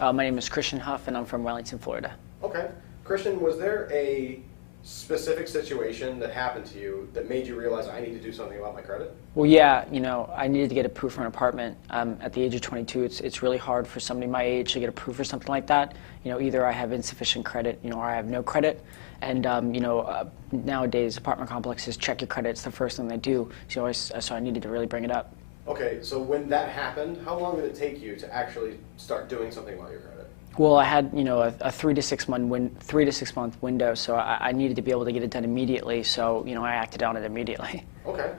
My name is Christian Huff, and I'm from Wellington, Florida. Okay. Christian, was there a specific situation that happened to you that made you realize I need to do something about my credit? Well, yeah, I needed to get approved for an apartment. At the age of 22, it's really hard for somebody my age to get approved for something like that. Either I have insufficient credit, or I have no credit. And, nowadays, apartment complexes check your credit. It's the first thing they do. So I needed to really bring it up. Okay, so when that happened, how long did it take you to actually start doing something about your credit? Well, I had, a 3 to 6 month window, so I needed to be able to get it done immediately. So, I acted on it immediately. Okay.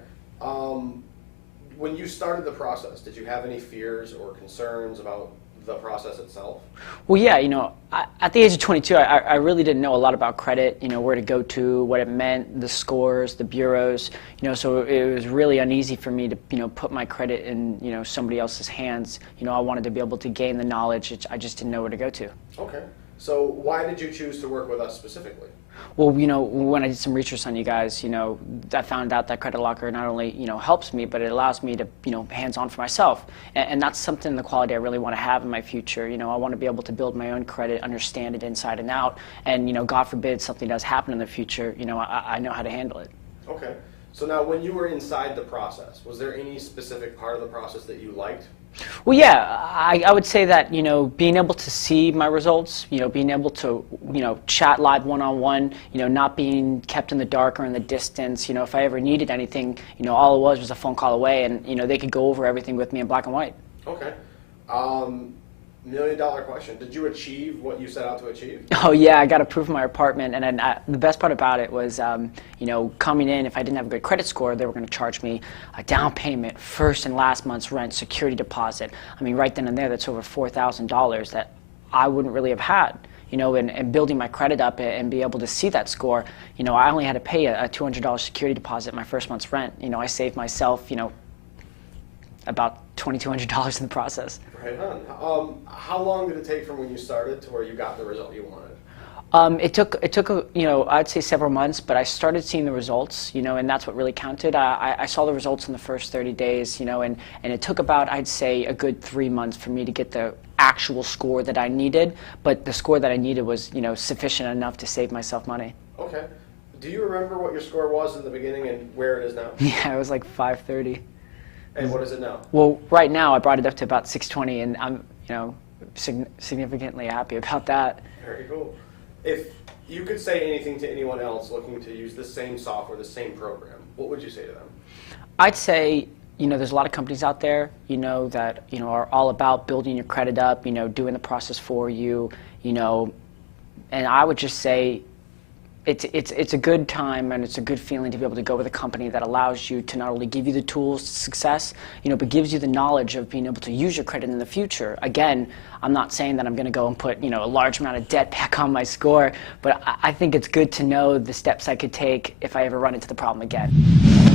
When you started the process, did you have any fears or concerns about the process itself? Well, yeah, at the age of 22, I really didn't know a lot about credit, where to go to, what it meant, the scores, the bureaus, so it was really uneasy for me to, put my credit in, somebody else's hands. I wanted to be able to gain the knowledge. I just didn't know where to go to. Okay. So why did you choose to work with us specifically? Well, when I did some research on you guys, I found out that Credit Locker not only, helps me, but it allows me to, hands-on for myself. And that's something, the quality I really want to have in my future. I want to be able to build my own credit, understand it inside and out, and, God forbid something does happen in the future, I know how to handle it. Okay. So now when you were inside the process, was there any specific part of the process that you liked? Well, yeah, I would say that, being able to see my results, being able to, chat live one-on-one, not being kept in the dark or in the distance, if I ever needed anything, all it was a phone call away, and, they could go over everything with me in black and white. Okay. $1 million question. Did you achieve what you set out to achieve? Oh, yeah, I got approved for my apartment, and then the best part about it was, coming in, if I didn't have a good credit score, they were going to charge me a down payment, first and last month's rent, security deposit. I mean, right then and there, that's over $4,000 that I wouldn't really have had. And building my credit up and be able to see that score, I only had to pay a $200 security deposit my first month's rent. I saved myself, about $2,200 in the process. Right on. How long did it take from when you started to where you got the result you wanted? It took I'd say several months, but I started seeing the results, and that's what really counted. I saw the results in the first 30 days, and it took about, I'd say, a good 3 months for me to get the actual score that I needed, but the score that I needed was, sufficient enough to save myself money. Okay. Do you remember what your score was in the beginning and where it is now? Yeah, it was like 530. And what is it now? Well, right now I brought it up to about 620, and I'm, significantly happy about that. Very cool. If you could say anything to anyone else looking to use the same software, the same program, what would you say to them? I'd say, there's a lot of companies out there, that, are all about building your credit up, doing the process for you, and I would just say, it's a good time and it's a good feeling to be able to go with a company that allows you to not only give you the tools to success, but gives you the knowledge of being able to use your credit in the future. Again, I'm not saying that I'm going to go and put, a large amount of debt back on my score, but I think it's good to know the steps I could take if I ever run into the problem again.